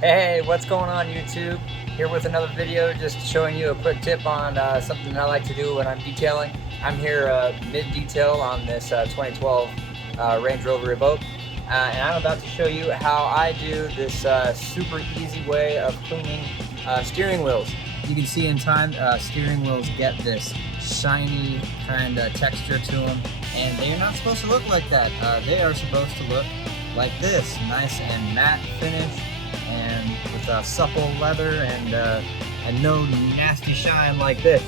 Hey, what's going on YouTube? Here with another video, just showing you a quick tip on something I like to do when I'm detailing. I'm here mid-detail on this 2012 Range Rover Evoque, and I'm about to show you how I do this super easy way of cleaning steering wheels. You can see in time, steering wheels get this shiny kind of texture to them, and they're not supposed to look like that. They are supposed to look like this, nice and matte finish, and with supple leather and no nasty shine like this.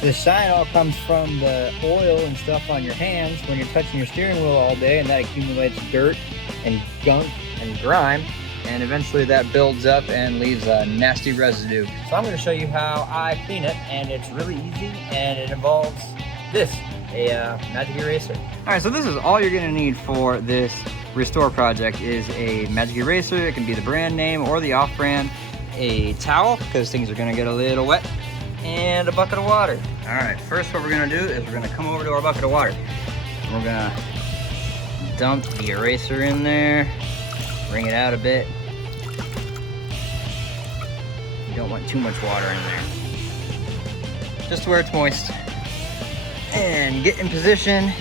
The shine all comes from the oil and stuff on your hands when you're touching your steering wheel all day, and that accumulates dirt and gunk and grime, and eventually that builds up and leaves a nasty residue. So I'm going to show you how I clean it, and it's really easy, and it involves this, a Magic Eraser. Alright, so this is all you're going to need for this restore project is a Magic Eraser. It can be the brand name or the off-brand, a towel because things are going to get a little wet, and a bucket of water. All right, first what we're going to do is we're going to come over to our bucket of water. We're going to dump the eraser in there, bring it out a bit. You don't want too much water in there, just where it's moist. And get in position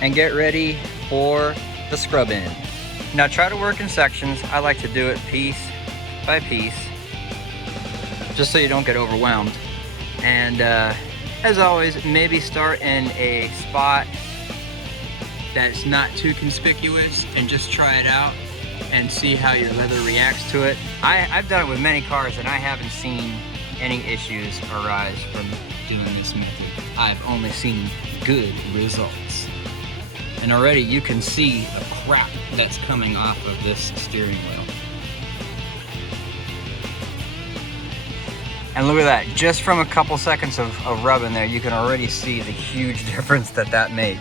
and get ready for the scrub in. Now try to work in sections. I like to do it piece by piece, just so you don't get overwhelmed. And as always, maybe start in a spot that's not too conspicuous and just try it out and see how your leather reacts to it. I've done it with many cars and I haven't seen any issues arise from doing this method. I've only seen good results. And already you can see the crap that's coming off of this steering wheel. And look at that, just from a couple seconds of rubbing there, you can already see the huge difference that made.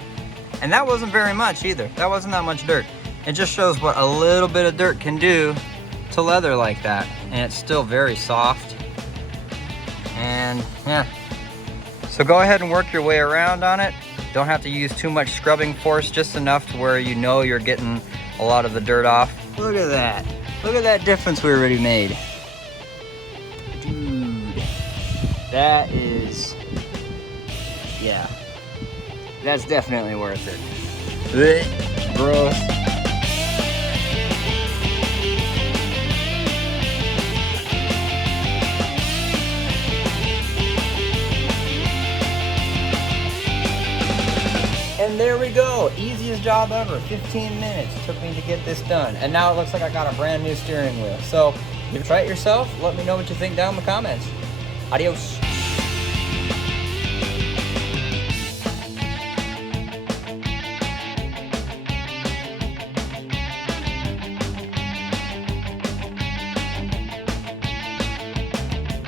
And that wasn't very much either. That wasn't that much dirt. It just shows what a little bit of dirt can do to leather like that. And it's still very soft. And yeah. So go ahead and work your way around on it. Don't have to use too much scrubbing force, just enough to where you know you're getting a lot of the dirt off. Look at that. Look at that difference we already made. Dude, that is, yeah, that's definitely worth it. Blech, gross. And there we go, easiest job ever. 15 minutes took me to get this done. And now it looks like I got a brand new steering wheel. So, you try it yourself, let me know what you think down in the comments. Adios.